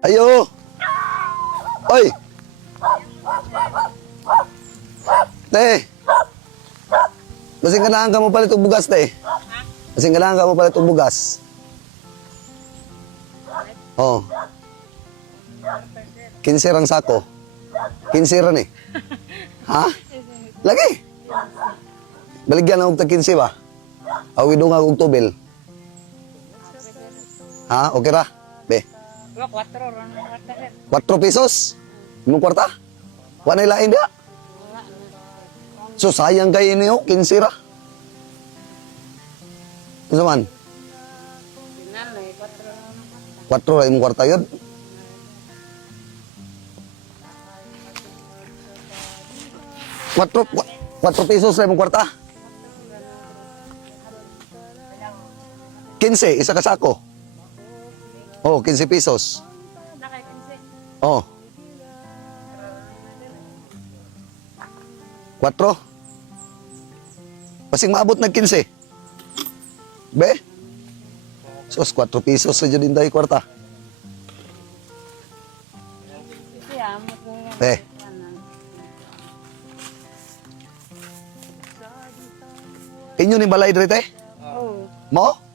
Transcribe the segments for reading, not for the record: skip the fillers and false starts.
Ayo! Oy! Te! Masing kailangan ka mo palit og bugas, te. Masing kailangan ka mo palit og bugas. Oh. 15 rang sako. 15 ran eh. Ha? Lagi. Baligyan na og tag 15 ba? Awi do nga og tubel. Ha? Okay ra? Be. 4 pesos? Imong kwarta? Wa na ilain dia? So sayang kay niyo 15 ra. Unsa man? 4 ra imong kwarta yun. 4 pesos na imong kwarta. 15, isa ka sako. Oh, 15 pesos. Oh. 4. Pasing maabot na 15. Be? Sos, 4 pesos sa dyan tayo kwarta. Be? Inyo ni balay dito eh? Mo?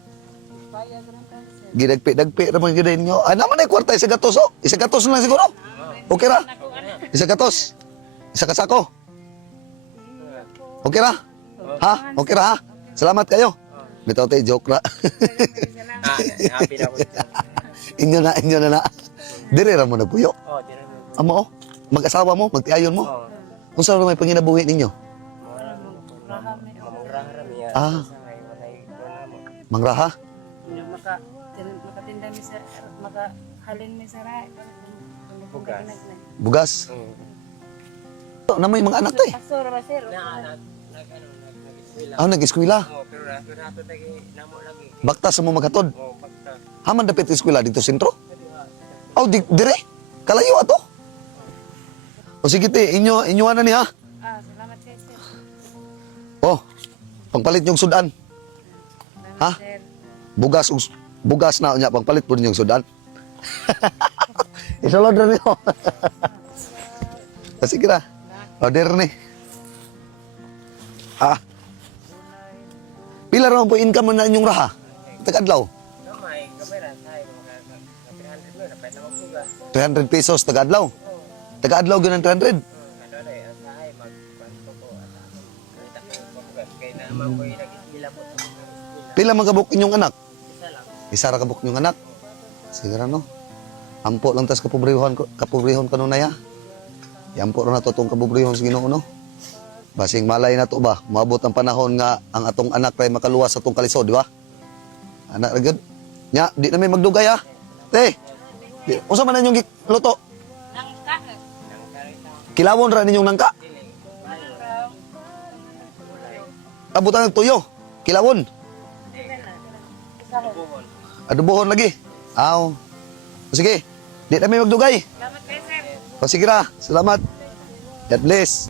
Gidagpi-dagpi naman gida ninyo. Ah, naman ay kwarta, isa gatos oh. Isa gatos na siguro. Okay ra? Isa gatos. Isa kasako. Okay ra? Ha? Okay ra ha? Salamat kayo. Bitaw tayo, joke ra. Happy na ko. Inyo na. Dire ra mo nagpuyo. Oh, dire mo. Amo oh. Mag-asawa mo, magtiayon mo. Kung saan may panginabuhi ninyo? Ah. Mangraha? Makatinda mi sa makahalin mi sa ray. Bugas. Bugas? Namoy mga anak tayo. Pastor ba sir? Nag-eskwela. Ah, nag-eskwela. Oh, pero rato lagi namo lagi. Baktas mo maghatod. Oh, pagka. Haman dapit eskwela dito sentro? Oh, dire. Kalayo ato. O sige te, inyo na ni ha. Salamat kay sir. Oh, pangpalit yung sudan. Ha? Sir. Bugas na niya pangpalit po yung sudan. Isulod na niyo. Sige na. Order ni. Ah. Pila raw po income na inyong raha? Tagadlaw. Gamay ra say mga 300 mo dapat na magbugas. 300 pesos tagadlaw. Tagadlaw gyud ang 300. Ano na say magkwanto ko ata. Kita ko magbugas kay naman ko nag-eskwela po sa eskwela. Pila man kabuk inyong anak? Isa lang. Isa ra kabuk inyong anak. Sige ra no. Ampo lang tas kapobrehon kanun na ya. Yampo ra na to tong kapobrehon sa Ginoo no. Basing malay na to ba, maabot ang panahon nga ang atong anak kay makaluwas sa atong kalisod, di ba? Anak ra gyud. Nya, di na may magdugay ha. Te. Unsa man inyong luto? Nangka. Kilawon ra ninyong nangka. Abutan ng tuyo. Kilawon. Adubohon lagi. Aw. Sige. Di na may magdugay. Salamat kay sir. O sige ra. Salamat. God bless.